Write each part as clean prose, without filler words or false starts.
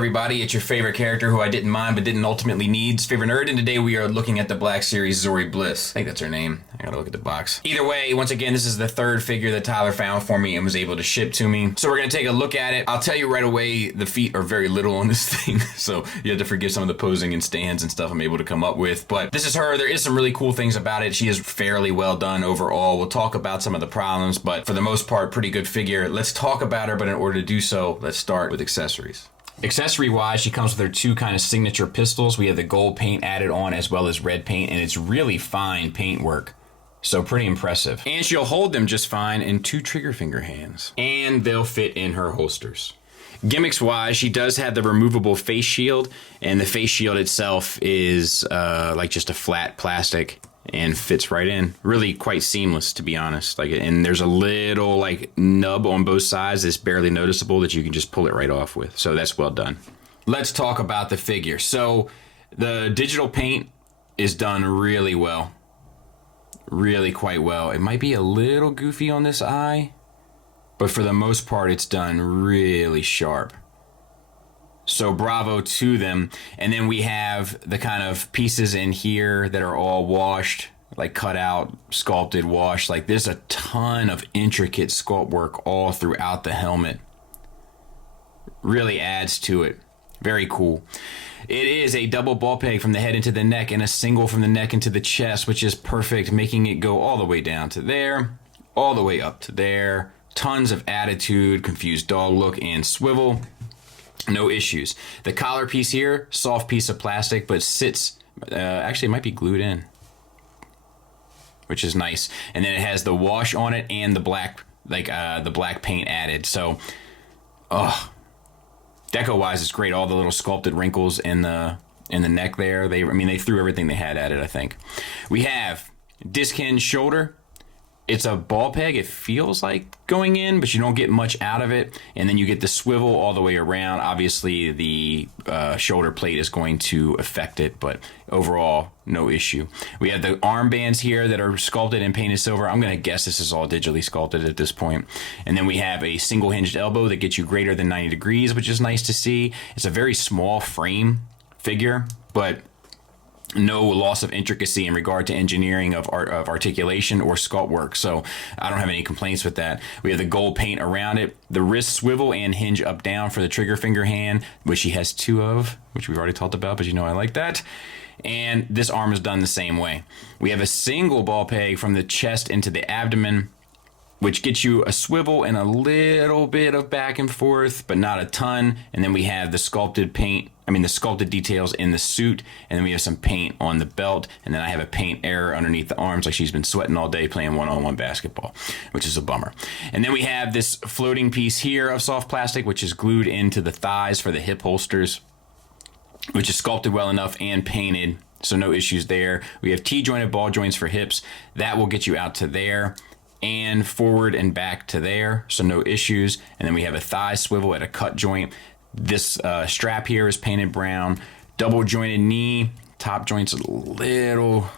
everybody, it's your favorite character who I didn't mind but didn't ultimately need, favorite nerd, and today we are looking at the Black Series Zorii Bliss. I think that's her name. I gotta look at the box. Either way, once again, this is the third figure that Tyler found for me and was able to ship to me. So we're gonna take a look at it. I'll tell you right away, the feet are very little on this thing, so you have to forgive some of the posing and stands and stuff I'm able to come up with. But this is her. There is some really cool things about it. She is fairly well done overall. We'll talk about some of the problems, but for the most part, pretty good figure. Let's talk about her, but in order to do so, let's start with accessories. Accessory-wise, she comes with her two kind of signature pistols. We have the gold paint added on as well as red paint, and it's really fine paint work. So pretty impressive. And she'll hold them just fine in two trigger finger hands. And they'll fit in her holsters. Gimmicks-wise, she does have the removable face shield, and the face shield itself is like just a flat plastic and fits right in. Really quite seamless, to be honest. And there's a little like nub on both sides that's barely noticeable that you can just pull it right off with. So that's well done. Let's talk about the figure. So the digital paint is done really well. Really quite well. It might be a little goofy on this eye, but for the most part, it's done really sharp. So bravo to them. And then we have the kind of pieces in here that are all washed, like cut out, sculpted, washed. Like there's a ton of intricate sculpt work all throughout the helmet. Really adds to it. Very cool. It is a double ball peg from the head into the neck and a single from the neck into the chest, which is perfect, making it go all the way down to there, all the way up to there. Tons of attitude, confused dog look, and swivel. No issues. The collar piece here, soft piece of plastic, but sits, actually it might be glued in, which is nice. And then it has the wash on it and the black, the black paint added. So, deco-wise, it's great. All the little sculpted wrinkles in the neck there. They threw everything they had at it, I think. We have disc hinge shoulder. It's a ball peg. It feels like going in, but you don't get much out of it. And then you get the swivel all the way around. Obviously, the shoulder plate is going to affect it, but overall, no issue. We have the armbands here that are sculpted and painted silver. I'm going to guess this is all digitally sculpted at this point. And then we have a single hinged elbow that gets you greater than 90 degrees, which is nice to see. It's a very small frame figure, but no loss of intricacy in regard to engineering of articulation or sculpt work, so I don't have any complaints with that. We have the gold paint around it, the wrist swivel and hinge up down for the trigger finger hand, which she has two of, which we've already talked about, but you know I like that. And this arm is done the same way. We have a single ball peg from the chest into the abdomen, which gets you a swivel and a little bit of back and forth, but not a ton. And then we have the sculpted details in the suit, and then we have some paint on the belt, and then I have a paint error underneath the arms, like she's been sweating all day playing one-on-one basketball, which is a bummer. And then we have this floating piece here of soft plastic, which is glued into the thighs for the hip holsters, which is sculpted well enough and painted, so no issues there. We have T-jointed ball joints for hips. That will get you out to there and forward and back to there, so no issues. And then we have a thigh swivel at a cut joint. This strap here is painted brown. Double jointed knee, top joint's a little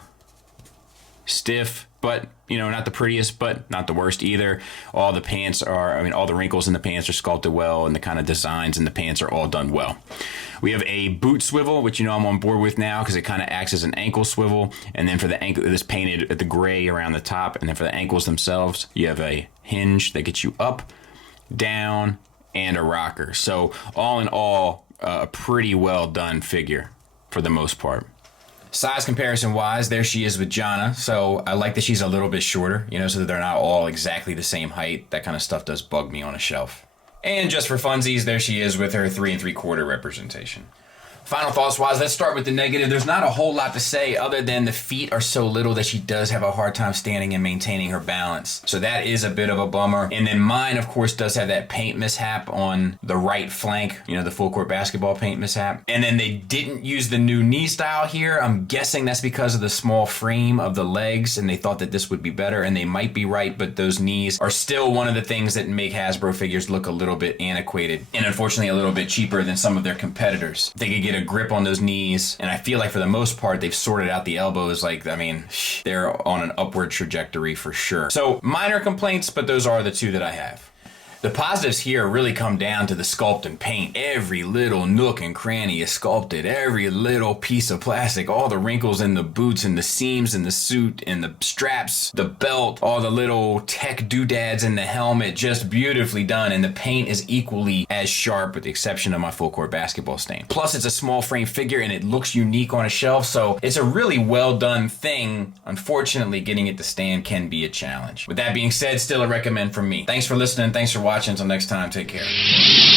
stiff, but not the prettiest, but not the worst either. All the pants all the wrinkles in the pants are sculpted well, and the kind of designs in the pants are all done well. We have a boot swivel, which I'm on board with now because it kind of acts as an ankle swivel. And then for the ankle, this painted at the gray around the top. And then for the ankles themselves, you have a hinge that gets you up, down, and a rocker. So all in all, a pretty well done figure for the most part. Size comparison wise, there she is with Jana. So I like that she's a little bit shorter, so that they're not all exactly the same height. That kind of stuff does bug me on a shelf. And just for funsies, there she is with her 3 3/4 representation. Final thoughts wise, let's start with the negative. There's not a whole lot to say other than the feet are so little that she does have a hard time standing and maintaining her balance. So that is a bit of a bummer. And then mine, of course, does have that paint mishap on the right flank, the full court basketball paint mishap. And then they didn't use the new knee style here. I'm guessing that's because of the small frame of the legs, and they thought that this would be better, and they might be right, but those knees are still one of the things that make Hasbro figures look a little bit antiquated and unfortunately a little bit cheaper than some of their competitors. They could get a grip on those knees, and I feel like for the most part they've sorted out the elbows. They're on an upward trajectory for sure. So minor complaints, but those are the two that I have. The positives here really come down to the sculpt and paint. Every little nook and cranny is sculpted. Every little piece of plastic, all the wrinkles in the boots and the seams in the suit and the straps, the belt, all the little tech doodads in the helmet, just beautifully done. And the paint is equally as sharp with the exception of my full court basketball stain. Plus it's a small frame figure and it looks unique on a shelf, so it's a really well done thing. Unfortunately, getting it to stand can be a challenge. With that being said, still a recommend from me. Thanks for listening. Thanks for watching. Until next time, take care.